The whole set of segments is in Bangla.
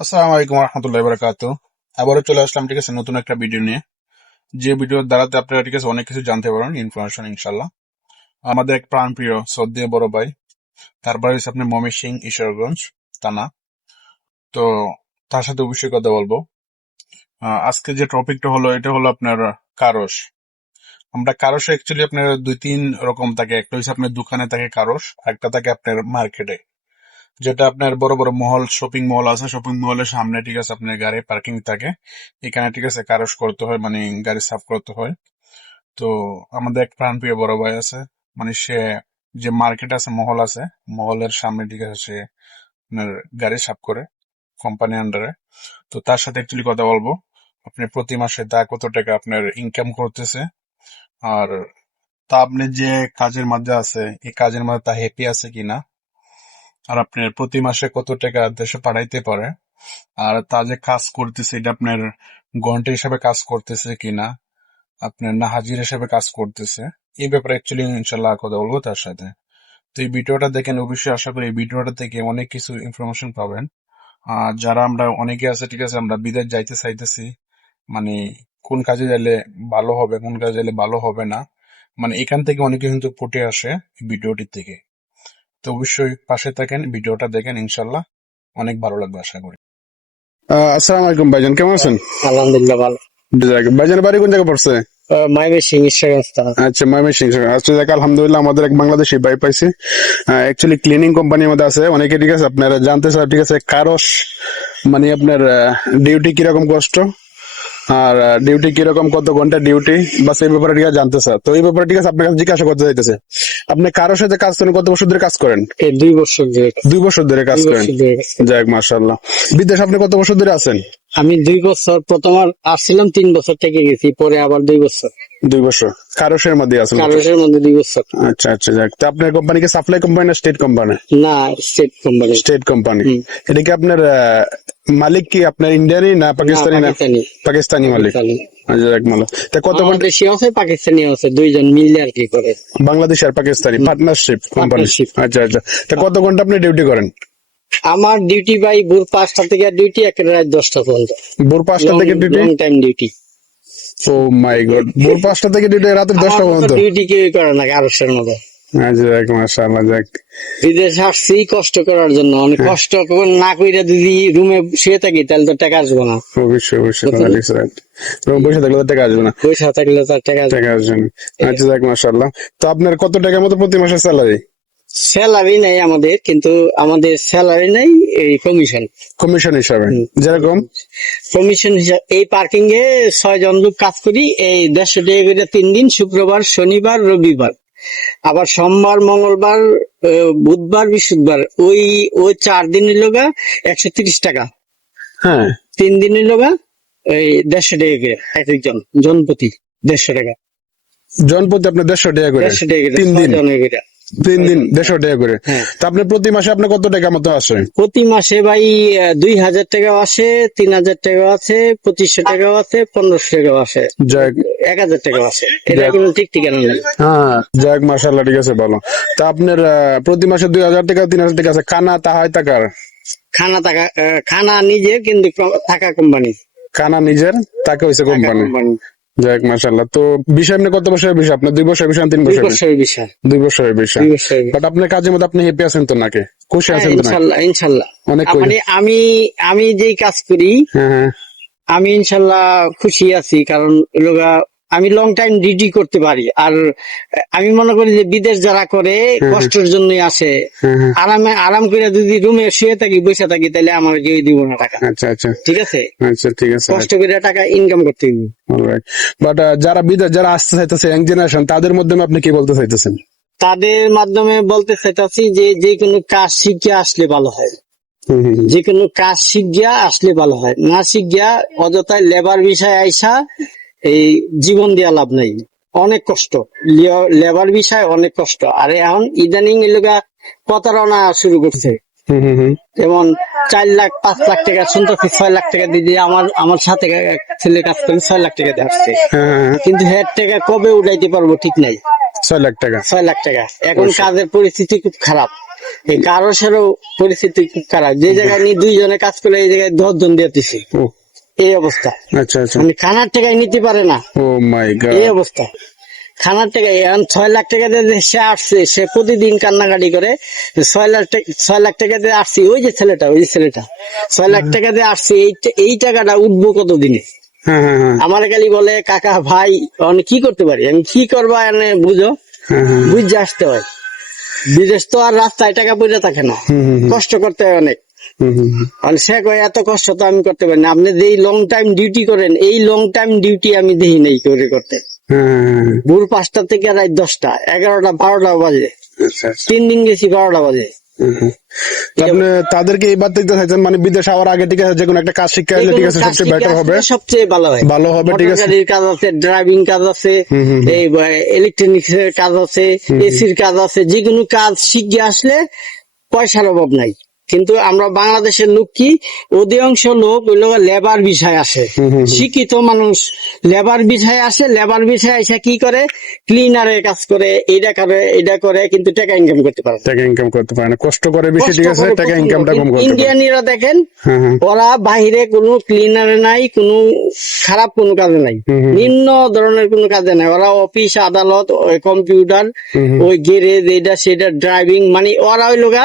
আসসালামু আলাইকুম রহমতুল্লাহ বারাকাতু। আবারও চলে আসলাম, ঠিক আছে, নতুন একটা ভিডিও নিয়ে। যে ভিডিওর দ্বারাতে আপনারা, ঠিক আছে, অনেক কিছু জানতে পারেন, ইনফরমেশন ইনশাল্লাহ। আমাদের এক প্রাণ প্রিয় শ্রদ্ধেয় বড় ভাই, তারপরে হচ্ছে আপনার ময়মনসিংহ ঈশ্বরগঞ্জ থানা। তো তার সাথে অবশ্যই কথা বলবো। আজকে যে টপিকটা হলো, এটা হলো আপনার কারস। আমরা কারস অ্যাকচুয়ালি আপনার দুই তিন রকম থাকে। একটা হচ্ছে আপনার দোকানে থাকে কারস, একটা থাকে আপনার মার্কেটে, যেটা আপনার বড় বড় মহল, শপিং মল আছে, শপিং মলের সামনে, ঠিক আছে, আপনার গাড়ি পার্কিং থাকে। এখানে, ঠিক আছে, কারস করতে হয়, মানে গাড়ি সাফ করতে হয়। তো আমাদের এক প্রাণপ্রিয় বড় ভাই আছে, মানে সে যে মার্কেট আছে, মহল আছে, মহলের সামনে, ঠিক আছে, সে আপনার গাড়ি সাফ করে কোম্পানি আন্ডারে। তো তার সাথে অ্যাকচুয়ালি কথা বলবো, আপনি প্রতি মাসে তা কত টাকা আপনার ইনকাম করতেছে, আর তা আপনি যে কাজের মধ্যে আছে, এই কাজের মধ্যে তা হ্যাপি আছে কিনা, আর আপনার প্রতি মাসে কত টাকা দেশে পাঠাইতে পারে, আর তা যে কাজ করতেছে এটা আপনার ঘন্টা হিসাবে কাজ করতেছে কিনা, আপনার না হাজির হিসাবে কাজ করতেছে, এই ব্যাপারে অ্যাকচুয়ালি ইনশাল্লাহ কথা বলবো তার সাথে। তো এই ভিডিওটা দেখেন, অবশ্যই আশা করি এই ভিডিওটা থেকে অনেক কিছু ইনফরমেশন পাবেন। আর যারা আমরা অনেকে আছে, ঠিক আছে, আমরা বিদেশ যাইতে চাইতেছি, মানে কোন কাজে গেলে ভালো হবে, কোন কাজে গেলে ভালো হবে না, মানে এখান থেকে অনেকে কিন্তু ফুটে আসে এই ভিডিওটি থেকে। তো অবশ্যই পাশে থাকেন, ভিডিওটা দেখেন, ইনশাল্লাহ অনেক ভালো লাগবে আশা করি। আসসালামু আলাইকুম ভাইজান, কেমন আছেন? আলহামদুলিল্লাহ ভালো। ভাইজানের বাড়ি কোন জায়গায় পড়ছে? ময়মনসিংহ ঈশ্বরগঞ্জ থানা। আচ্ছা, ময়মনসিংহ। আচ্ছা, যাক, আলহামদুলিল্লাহ, আমাদের এক বাংলাদেশি ভাই পাইছি, অ্যাকচুয়ালি ক্লিনিং কোম্পানির মধ্যে আছে অনেকে, ঠিক আছে, আপনারা জানতে চান, ঠিক আছে, কারস মানে আপনার ডিউটি কিরকম কষ্ট, আর ডিউটি কিরকম, কত ঘন্টা ডিউটি, বাস এই ব্যাপারে, ঠিক আছে, জানতে চান। তো এই ব্যাপারে, ঠিক আছে, আপনার কাছে জিজ্ঞাসা করতে চাইতেছে, আপনি কারোর সাথে কাজ করেন, কত বছর ধরে কাজ করেন? এই 2 বছর ধরে। 2 বছর ধরে কাজ দুই করেন? বছর ধরে কাজ করি। যাক, মাশাআল্লাহ। বিদেশ আপনি কত বছর ধরে আছেন? আমি 2 বছর, প্রথম আসছিলাম 3 বছর থেকে গেছি, পরে আবার 2 বছর 2 বছর কারসের মধ্যে আছেন? কারোর মধ্যে 2 বছর। আচ্ছা আচ্ছা, যাক। তা আপনার কোম্পানি কি সাপ্লাই কোম্পানি না স্টেট কোম্পানি? না, স্টেট কোম্পানি। State company. এটা কি আপনার মালিক কি আপনার ইন্ডিয়ানি না না, পাকিস্তানি? না পাকিস্তানি। পাকিস্তানি মালিক। পাকিস্তানি। আচ্ছা, যাক, মালিক। তা কত ঘন্টা? বাংলাদেশি আছে, পাকিস্তানি আছে, দুইজন মিলে আর কি করে। বাংলাদেশ আর পাকিস্তানি পার্টনারশিপ কোম্পানি। পার্টনারশিপ। আচ্ছা আচ্ছা। তা কত ঘন্টা আপনি ডিউটি করেন? আমার ডিউটি ভাই ভোর 5টা থেকে ডিউটি, একেবারে রাত 10টা পর্যন্ত। ভোর 5টা থেকে duty? Long time duty. Oh my god, ভোর 5টা থেকে ডিউটি রাত 10টা আমার মতো পর্যন্ত? ডিউটি কেউ করে না কারোর মতো। আচ্ছা, যাক, মাশাআল্লাহ, যাক। বিদেশ আসছি কষ্ট করার জন্য, অনেক কষ্ট না কইরা যদি রুমে শুয়ে থাকি তাহলে তো টাকা আসবে না। অবশ্যই অবশ্যই, বসে থাকলে তো টাকা আসবে না। পয়সা থাকলে তো টাকা আসবে টাকা না। আসবে না। আচ্ছা, যাক, মাশাআল্লাহ। তো আপনার কত টাকা মতো প্রতি মাসে স্যালারি? স্যালারি নাই আমাদের, কিন্তু আমাদের স্যালারি নাই, এই কমিশন। কমিশন হিসাবে যেরকম? কমিশন হিসাবে এই পার্কিং এ 6 জন লোক কাজ করি, এই 150 টাকা করে 3 দিন, শুক্রবার, শনিবার, রবিবার, আবার সোমবার, মঙ্গলবার, বুধবার, বৃহস্পতিবার, ওই ওই 4 দিনের লোকা 130 টাকা। হ্যাঁ। 3 দিনের লোকা এই 150 টাকা করে এক একজন, জনপ্রতি 150 টাকা। জনপ্রতি আপনার 150 টাকা করে? 150 টাকা করে 3 দিন? 6 জনের করে। 3 দিন 150 টাকা করে? হ্যাঁ। তা আপনি প্রতি মাসে আপনার কত টাকা মতো আসে? প্রতি মাসে ভাই 2000 টাকাও আসে, 3000 টাকাও আছে, 2500 টাকাও আছে, 1500 টাকাও আসে, যাক। 1000 টাকা আছে। এটা কিন্তু ঠিক ঠিকানা নেই। হ্যাঁ, যাক, মাশাআল্লাহ, ঠিক আছে, ভালো। তা আপনার প্রতি মাসে 2000 টাকা 3000 টাকা আছে, খানা তাহাই টাকার? খানা টাকা, খানা নিজের, কিন্তু টাকা কোম্পানি। খানা নিজের, টাকা হইছে কোম্পানি। যাক, মাশাআল্লাহ। তো বিষয় আপনি কত বছরের বিষয়? আপনার 2 বছরের বিষয়, 3 2 বছরের? বছরের বিষয়। 2 বছরের বিষয়। 2 বছরের বিষয়। বাট আপনার কাজের মধ্যে আপনি হ্যাপি আছেন তো নাকি? খুশি হ্যাঁ, আছেন তো নাকি? ইনশাল্লাহ ইনশাল্লাহ। অনেক মানে আমি আমি যেই কাজ করি, হ্যাঁ হ্যাঁ। আমি ইনশাল্লাহ খুশি আছি, কারণ লোগা আমি লং টাইম ডিউটি করতে পারি। আর আমি মনে করি যে বিদেশ যারা করে কষ্টের জন্যই আসে, আরাম করে যদি রুমে শুয়ে থাকি, বসে থাকি, তাহলে আমার কেউ দিব না টাকা। আচ্ছা আচ্ছা। ঠিক আছে, আচ্ছা, ঠিক আছে। কষ্ট করে টাকা ইনকাম করতে হবে। অলরাইট। বাট যারা বিদেশ, যারা আসতে চাইতেছে ইয়াং জেনারেশন, তাদের মাধ্যমে আপনি কি বলতে চাইতেছেন? তাদের মাধ্যমে বলতে চাইতেছি যে যে কোনো কাজ শিখে আসলে ভালো হয়। হুম। যে কোনো কাজ শিখিয়া আসলে ভালো হয়, না শিখিয়া অযথায় লেবার বিষয় আইসা এই জীবন দিয়া লাভ নাই। অনেক কষ্ট, লেবার বিষয় অনেক কষ্ট। আর এখন ইদানিং এলাকা প্রতারণা শুরু করছে। যেমন 4 লাখ 5 লাখ টাকা শুনতেছি, 6 লাখ টাকা দিয়ে আমার সাথে এক ছেলে কাজ করে 6 লাখ টাকা দিয়ে আসছে, কিন্তু হেড টাকা কবে উঠাইতে পারবো ঠিক নাই। 6 লাখ টাকা? 6 লাখ টাকা। এখন কাজের পরিস্থিতি খুব খারাপ। এই কারোসেরও পরিস্থিতি খুব খারাপ, যে জায়গায় নিয়ে 2 জনে কাজ করে এই জায়গায় 10 জন দিতেছি, ও এই অবস্থা। আচ্ছা আচ্ছা। মানে খানার টাকায় নিতে পারে না, ও মাই এই গড। অবস্থা। খানার টাকা এখন 6 লাখ টাকা দিয়ে সে আসছে, সে প্রতিদিন কান্নাকাটি করে 6 লাখ টাকা দিয়ে আসছি। ওই যে ছেলেটা 6 লাখ টাকা দিয়ে আসছে, এই টাকাটা উঠবো কতদিনে? হ্যাঁ হ্যাঁ হ্যাঁ আমার খালি বলে কাকা ভাই আমি কি করতে পারি, আমি কি করবা এনে বুঝো, হ্যাঁ হ্যাঁ। বুঝে আসতে হয়। বিদেশ তো আর রাস্তায় টাকা পয়সা থাকে না, কষ্ট করতে হয় অনেক। আর সে কয় এত কষ্ট তো আমি করতে পারি না। আপনি যে লং টাইম ডিউটি করেন, এই লং টাইম ডিউটি আমি দেখি নাই করে করতে। হ্যাঁ। ভোর 5টা থেকে রাত 10টা, 11টা 12টা বাজে, আচ্ছা আচ্ছা। 3 দিন গেছি 12টা বাজে। তো আপনি তাদেরকে এইবার দেখতে চাইছেন, মানে বিদেশ আওয়ার আগে ঠিক আছে যে কোনো একটা কাজ শিক্ষা হলে ঠিক আছে সবচেয়ে বেটার হবে, সবচেয়ে ভালো হয়, ভালো হবে, ঠিক আছে। গাড়ির কাজ আছে, ড্রাইভিং কাজ আছে, এই ইলেকট্রনিক্স এর কাজ আছে, এসির কাজ আছে, যে কোনো কাজ শিখে আসলে পয়সার অভাব নাই। কিন্তু আমরা বাংলাদেশের লোক কি, অধিকাংশ লোক ওই লোক লেবার বিষয় আসে, শিক্ষিত মানুষ লেবার বিষয় আসে, লেবার বিষয় এসে কি করে, ক্লিনারের কাজ করে, এটা করে কিন্তু টাকা ইনকাম করতে পারে না। টাকা ইনকাম করতে পারে না, কষ্ট করে বেশি, ঠিক আছে, কষ্ট করে টাকা প্রচন্ড। ইনকামটা কম করতে পারে। ইন্ডিয়ানিরা দেখেন, হ্যাঁ হ্যাঁ ওরা বাহিরে কোনো ক্লিনারে নাই, কোনো খারাপ কোনো কাজে নাই, নিম্ন ধরনের কোনো কাজে নাই। ওরা অফিস আদালত, ওই কম্পিউটার, ওই গ্যারেজ, এটা সেটা ড্রাইভিং, মানে ওরা ওই লোকা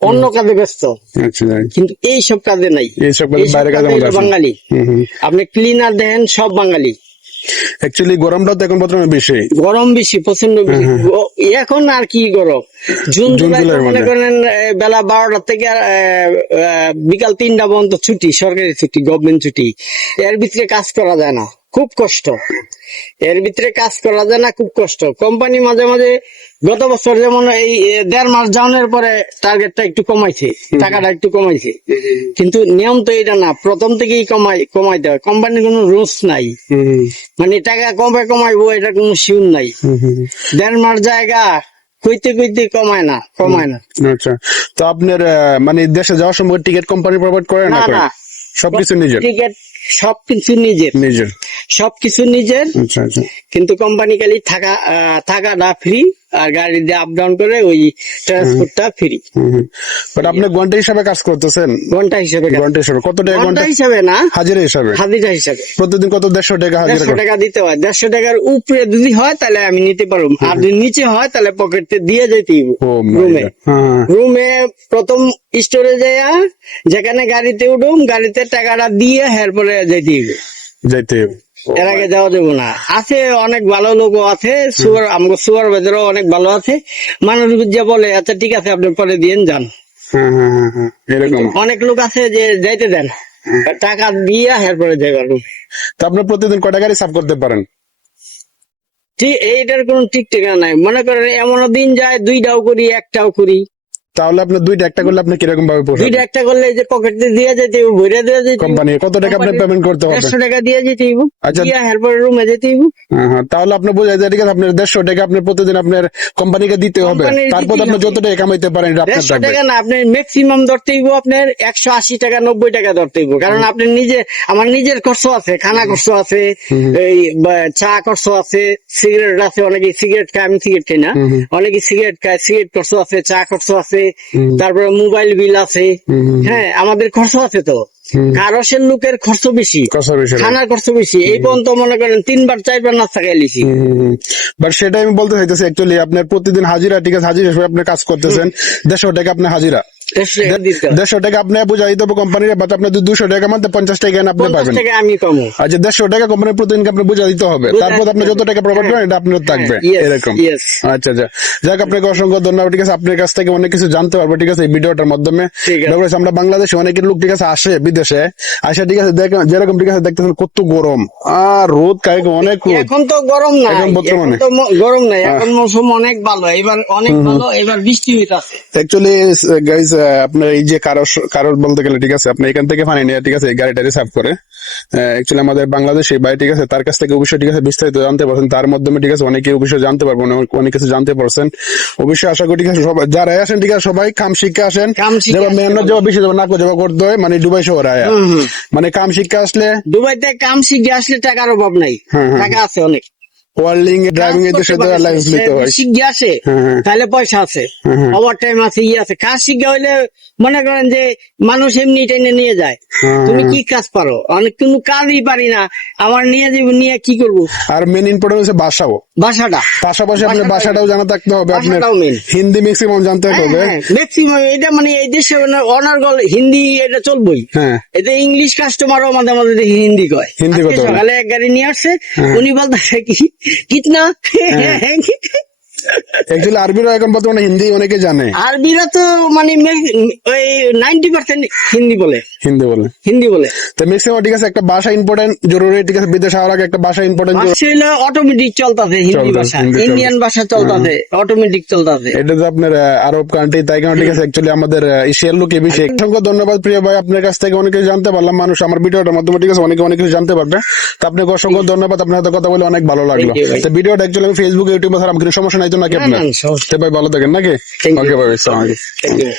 অন্য কাজে ব্যস্ত, আচ্ছা যাই। কিন্তু এইসব কাজে নাই। এইসব কাজে বাইরে কাজে কাজে আমাদের হলো আছে। বাঙালি। আপনি ক্লিনার দেখেন সব বাঙালি। অ্যাকচুয়ালি গরমটাও তো এখন বর্তমানে বেশি, গরম বেশি, প্রচন্ড বেশি। এখন আর কি গরম, জুন জুলাই জুলাইয়ের মনে মধ্যে। করেন বেলা 12টা থেকে বিকাল 3টা পর্যন্ত ছুটি, সরকারি ছুটি, গভর্নমেন্ট ছুটি। এর ভিতরে কাজ করা যায় না, খুব কষ্ট। এর ভিতরে কাজ করা যায় না, খুব কষ্ট। কোম্পানি মাঝে মাঝে গত বছর যেমন এই 1.5 মাস যাওয়ার পরে টার্গেটটা একটু কমাইছে, টাকাটা একটু কমাইছে, কিন্তু নিয়ম তো এটা না, প্রথম থেকেই কমাইতে হয়। কোম্পানির কোনো রুলস নাই, মানে টাকা কবে কমাইবো এটা কোনো শিউর নাই। 1.5 মাস জায়গা কইতে কমায় না। আচ্ছা। তো আপনার মানে দেশে যাওয়ার সময় টিকিট কোম্পানি প্রোভাইড করে না? না করে না, সবকিছু নিজের? টিকিট সবকিছু নিজের, নিজের। সবকিছু নিজের। আচ্ছা আচ্ছা। কিন্তু কোম্পানি খালি থাকাটা ফ্রি, আর গাড়ি দিয়ে আপ ডাউন করে ওই ট্রান্সপোর্টটা ফ্রি। বাট আপনি ঘন্টা হিসাবে কাজ করতেছেন? ঘন্টা হিসেবে ঘন্টা হিসাবে কত টাকা ঘন্টা ঘন্টা? হিসাবে না, হাজিরা হিসাবে? হাজিরা হিসাবে। প্রতিদিন কত? 150 টাকা হাজিরা? 150 টাকা দিতে হয়। 150 টাকার উপরে যদি হয় তাহলে আমি নিতে পারবো, আর যদি নিচে হয় তাহলে পকেটে দিয়ে যেতে ও রুমে। হ্যাঁ। রুমে প্রথম স্টোরে যাইয়া যেখানে গাড়িতে উঠুম, গাড়িতে টাকাটা দিয়ে এরপরে যেতে হবে, যাইতে হবে। এর আগে যাওয়া যাবো না। আছে অনেক ভালো লোক আছে, আমাকে সুপারভাইজারও অনেক ভালো আছে, মানুষ যে বলে আচ্ছা ঠিক আছে আপনি পরে দিয়ে যান। হ্যাঁ হ্যাঁ হ্যাঁ হ্যাঁ, এরকম। অনেক লোক আছে যে যাইতে দেন, টাকা দিয়ে এরপরে যাইবার। তো আপনি প্রতিদিন কয়টা গাড়ি সাফ করতে পারেন? ঠিক এইটার কোনো ঠিক ঠিকানা নাই। মনে করেন এমন দিন যায় 2টাও করি, 1টাও করি। তাহলে আপনি দুইটা একটা করলে আপনি কিরকম ভাবে পোষাবেন? 2টা একটা করলে যে পকেটে দিয়ে যেতে হবে, ভরে দিয়ে যেতে হবে। কোম্পানি কত টাকা আপনি পেমেন্ট করতে হবে? 150 টাকা দিয়ে যেতে হবে, আচ্ছা। দিয়ে এরপরে রুমে যেতে হবে। হ্যাঁ, তাহলে আপনি বোঝা যায়, ঠিক আছে, আপনার 150 টাকা আপনার প্রতিদিন আপনার কোম্পানিকে দিতে হবে, কোম্পানির তারপর দিতেই আপনি হবে। যত টাকা কামাইতে পারেন এটা আপনার 150 থাকবে। টাকা না, আপনার ম্যাক্সিমাম ধরতে হইব আপনার 180 টাকা 90 টাকা ধরতে হইব। কারণ আপনি নিজে, আমার নিজের খরচ আছে, খানা খরচ আছে, এই চা খরচ আছে, সিগারেট আছে, অনেকে সিগারেট খায়, আমি সিগারেট খাই না, অনেকে সিগারেট খায়, সিগারেট খরচ আছে, চা খরচ আছে, তারপরে মোবাইল বিল আছে। হ্যাঁ, আমাদের খরচ আছে তো। কারসের লোকের খরচ বেশি, কথা বেশি। খানার খরচ বেশি। এই পর্যন্ত মনে করেন 3বার 4বার নাস্তা খাই লিছি। বাট সেটা আমি বলতে চাইতেছি, অ্যাকচুয়ালি আপনার প্রতিদিন হাজিরা, ঠিক আছে, হাজিরা হিসেবে আপনি কাজ করতেছেন, 150 টাকা আপনার হাজিরা, 150 টাকা আপনি বুঝাই দিতে হবে কোম্পানির, বাট আপনি 200 টাকা মধ্যে 50 টাকা আপনি 50 পাবেন। টাকা আমি কমো। আচ্ছা, 150 টাকা কোম্পানির প্রতিদিন আপনি বুঝা দিতে হবে, তারপর আপনি যত টাকা প্রোভাইড করেন এটা আপনার থাকবে, এরকম। আচ্ছা আচ্ছা, যাক, আপনাকে অসংখ্য ধন্যবাদ। ঠিক আছে, আপনার কাছ থেকে অনেক কিছু জানতে পারবো, ঠিক আছে, এই ভিডিওটার মাধ্যমে। আমরা বাংলাদেশে অনেকের লোক, ঠিক আছে, আসে বিদেশে আসে, ঠিক আছে, যেরকম, ঠিক আছে, দেখতেছেন কত গরম আর রোদ, অনেক রোদ। এখন তো গরম নাই, এখন বর্তমানে গরম নাই, এখন মৌসুম অনেক ভালো, এবার অনেক ভালো, এবার বৃষ্টি হইতাছে। অ্যাকচুয়ালি গাইস, আপনার এই যে কারোর বলতে গেলে, ঠিক আছে, আপনি এখান থেকে পানি নিয়ে, ঠিক আছে, গাড়িটা রিসার্ভ করে, অ্যাকচুয়ালি আমাদের বাংলাদেশে ভাই, ঠিক আছে, তার কাছ থেকে অবশ্যই, ঠিক আছে, বিস্তারিত জানতে পারছেন, তার মাধ্যমে, ঠিক আছে, অনেকে অবশ্যই জানতে পারবেন, অনেক কিছু জানতে পারছেন। অবশ্যই আশা করি, ঠিক আছে, সবাই যারা আসেন, ঠিক আছে, সবাই কাম শিক্ষা আসেন, যেমন মেহনত যাওয়া বেশি যাবো, নাকো যাওয়া করতে হয়, মানে দুবাই শহরে আয়া, মানে কাম শিক্ষা আসলে, দুবাইতে কাম শিখে আসলে টাকার অভাব নাই, টাকা আছে অনেক। ওয়ার্ল্ডিং ড্রাইভিং এর সাথে লাইসেন্স নিতে হয়। শিখে আসে হ্যাঁ। তাহলে পয়সা আছে, হ্যাঁ। ওভার টাইম আছে, আছে। কাজ শিখে হইলে মনে করেন যে মানুষ এমনি টেনে নিয়ে যায়, হ্যাঁ। তুমি কি কাজ পারো, অনেক কোনো কাজই পারি না, আমার নিয়ে যাব, নিয়ে কি করবো? আর মেন ইম্পর্টেন্ট হচ্ছে ভাষাও, ভাষাটা পাশাপাশি আপনার ভাষাটাও জানা থাকতে হবে, আপনার ভাষাটাও মেন। হিন্দি ম্যাক্সিমাম জানতে হবে। ম্যাক্সিমাম এটা মানে এই দেশে অনার্গল হিন্দি এটা চলবই। হ্যাঁ। এতে ইংলিশ কাস্টমারও মাঝে মাঝে দেখি হিন্দি কয়। হিন্দি আজকে কথা বলে। সকালে এক গাড়ি নিয়ে আসছে, হ্যাঁ। উনি বলতেছে কি কিতনা, অ্যাকচুয়ালি আরবিরা এখন বর্তমানে হিন্দি অনেকে জানে, আরবিরা তো মানে ওই 90% হিন্দি বলে, হিন্দি বলে। হিন্দি বলে। তো ম্যাক্সিমাম ঠিক আছে, একটা ভাষা ইম্পর্টেন্ট জরুরি, ঠিক আছে, বিদেশে যাওয়ার আগে একটা ভাষা ইম্পর্টেন্ট জরুরি। ভাষা হলো অটোমেটিক চলতেছে, হিন্দি চলতেছে, ভাষা, হিন্দি ইন্ডিয়ান চলতেছে। ভাষা চলতেছে, অটোমেটিক চলতেছে। এটা তো আপনার আরব কান্ট্রি, তাই কারণে ঠিক আছে অ্যাকচুয়ালি আমাদের এশিয়ার লোক এই বিষয়ে। অসংখ্য ধন্যবাদ প্রিয় ভাই, আপনার কাছ থেকে অনেক কিছু জানতে পারলাম, মানুষ আমার ভিডিওটার মাধ্যমে ঠিক আছে অনেক কিছু জানতে পারবে। তো আপনাকে অসংখ্য ধন্যবাদ, আপনার সাথে কথা বলে অনেক ভালো লাগলো। Thank you, ভাই। তো ভিডিওটা অ্যাকচুয়ালি আমি ফেসবুক ইউটিউবে ছাড়াম, কিন্তু সমস্যা নাই তো নাকি না, আপনার? না, সমস্যা তো ভাই ভালো থাকেন নাকি? Thank you. ওকে ভাই, আসসালামু আলাইকুম। Thank you.